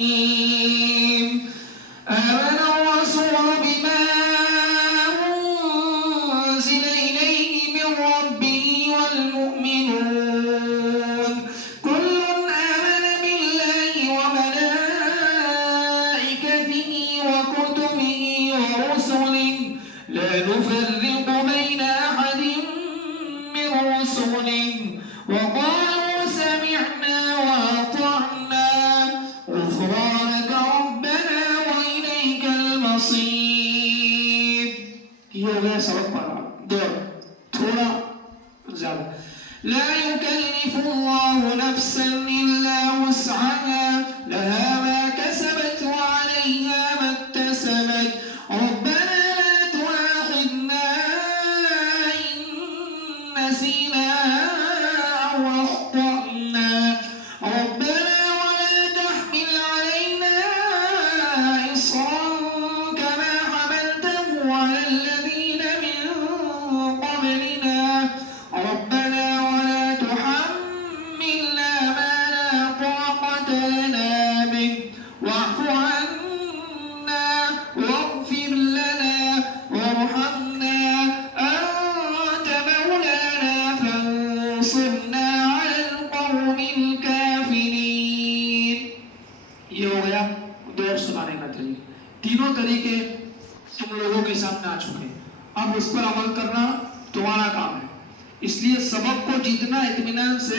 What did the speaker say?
آمن الرسول بما أنزل إليه من ربه والمؤمنون كل آمن بالله وملائكته وكتبه ورسله لا نفرق بين أحد من رسله وقالوا سمعنا وأطعنا غفرانك ربنا وإليك المصير. ये हो गया सबक पढ़ा दो थोड़ा ज्यादा لا يكلف الله نفسا إلا وسعها لها ما كسبت وعليها ما اكتسبت ربنا لا تؤاخذنا إن نسينا أو أخطأنا ربنا ولا تحمل علينا إصرا كما حملته على الذين من قبلنا ربنا ولا تحملنا ما لا طاقة لنا به واعف عنا واغفر لنا وارحمنا أنت مولانا فانصرنا على القوم الكافرين. ये हो गया दौर सुनाने का तरीका। तीनों तरीके तुम लोगों के सामने आ चुके हैं, अब उस पर अमल करना तुम्हारा काम है। इसलिए सबक को जितना इत्मीनान से